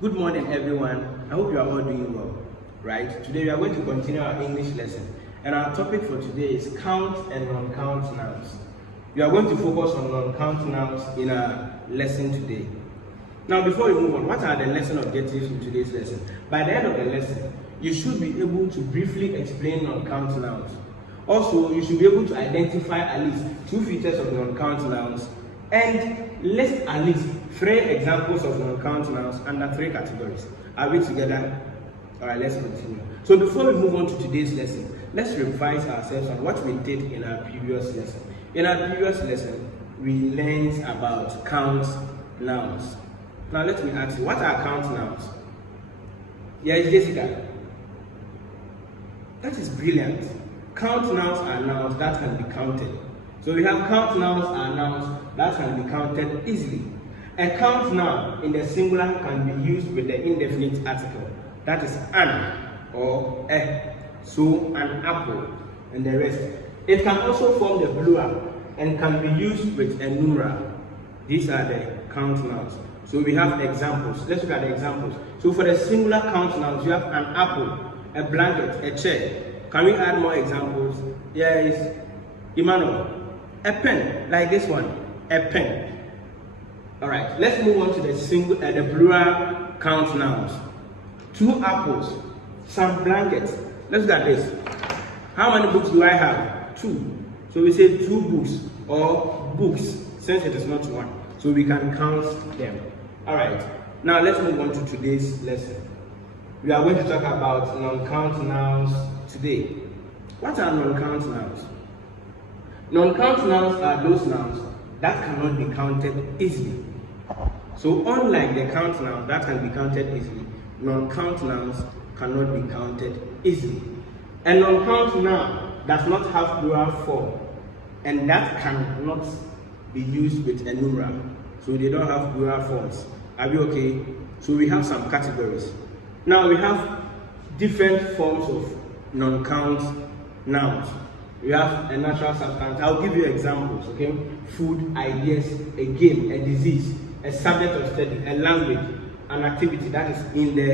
Good morning, everyone. I hope you are all doing well, right? Today we are going to continue our English lesson, and our topic for today is count and non-count nouns. We are going to focus on non-count nouns in our lesson today. Now, before we move on, what are the lesson objectives in today's lesson? By the end of the lesson, you should be able to briefly explain non-count nouns. Also, you should be able to identify at least 2 features of non-count nouns and list at least 3 examples of non-count nouns under 3 categories. Are we together? Alright, let's continue. So before we move on to today's lesson, let's revise ourselves on what we did in our previous lesson. In our previous lesson, we learned about count nouns. Now let me ask you, what are count nouns? Yes, Jessica. That is brilliant. Count nouns are nouns that can be counted. So we have count nouns are nouns that can be counted easily. A count noun in the singular can be used with the indefinite article. That is an or a. So an apple and the rest. It can also form the plural and can be used with a numeral. These are the count nouns. So we have examples. Let's look at the examples. So for the singular count nouns, you have an apple, a blanket, a chair. Can we add more examples? Yes, Emmanuel. A pen, like this one, a pen. All right, let's move on to the plural count nouns. 2 apples, some blankets. Let's look at this. How many books do I have? 2. So we say 2 books or books, since it is not 1. So we can count them. All right, now let's move on to today's lesson. We are going to talk about non-count nouns today. What are non-count nouns? Non-count nouns are those nouns that cannot be counted easily. So unlike the count noun that can be counted easily, non-count nouns cannot be counted easily. A non-count noun does not have plural form, and that cannot be used with a numeral. So they don't have plural forms. Are we okay? So we have some categories. Now we have different forms of non-count nouns. We have a natural substance. I'll give you examples, okay? Food, ideas, a game, a disease, a subject of study, a language, an activity that is in the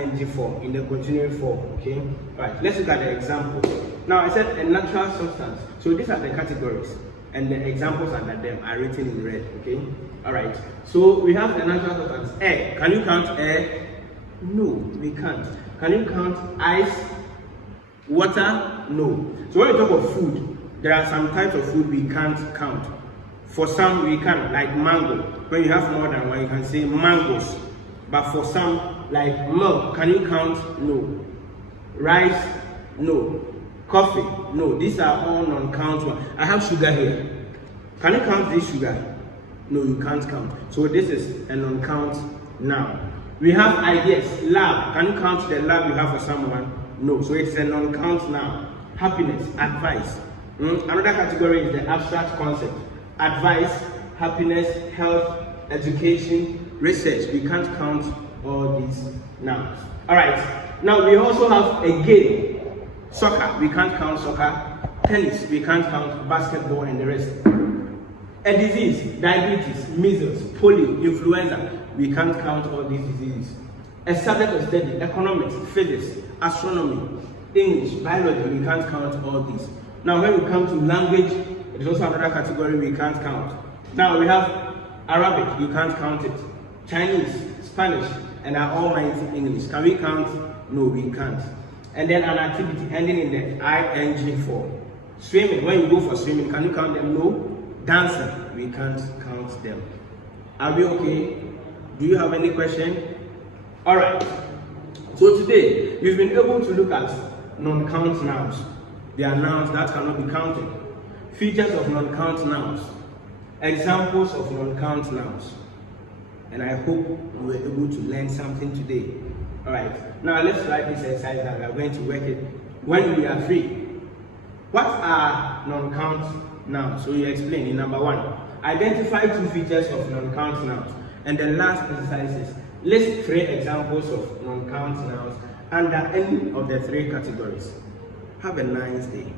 ing form, in the continuing form, okay? Right, let's look at the examples. Now I said a natural substance. So these are the categories, and the examples under them are written in red, okay? All right, so we have a natural substance. Air. Can you count air? No, we can't. Can you count ice? Water? No. So when we talk of food, there are some types of food we can't count. For some we can, like mango. When you have more than one, you can say mangoes. But for some, like milk, can you count? No. Rice? No. Coffee? No. These are all non-count ones. I have sugar here. Can you count this sugar? No, you can't count. So this is a non-count noun. We have ideas. Lab. Can you count the lab you have for someone? No. So it's a non-count noun. Happiness, advice. Another category is the abstract concept. Advice, happiness, health, education, research. We can't count all these nouns. All right. Now we also have a game. Soccer. We can't count soccer. Tennis. We can't count basketball and the rest. A disease, diabetes, measles, polio, influenza. We can't count all these diseases. A subject of study, economics, physics, astronomy, English, biology, we can't count all these. Now when we come to language, it is also another category we can't count. Now we have Arabic, you can't count it. Chinese, Spanish, and our almighty English. Can we count? No, we can't. And then an activity ending in the ing form. Swimming, when you go for swimming, can you count them? No. Dancing, we can't count them. Are we okay? Do you have any question? Alright. So today, we've been able to look at non-count nouns. They are nouns that cannot be counted. Features of non-count nouns. Examples of non-count nouns. And I hope you were able to learn something today. Alright, now let's write this exercise that we are going to work it when we are free. What are non-count nouns? So you explain in number 1. Identify 2 features of non-count nouns. And the last exercise is list 3 examples of non-count nouns under any of the 3 categories. Have a nice day.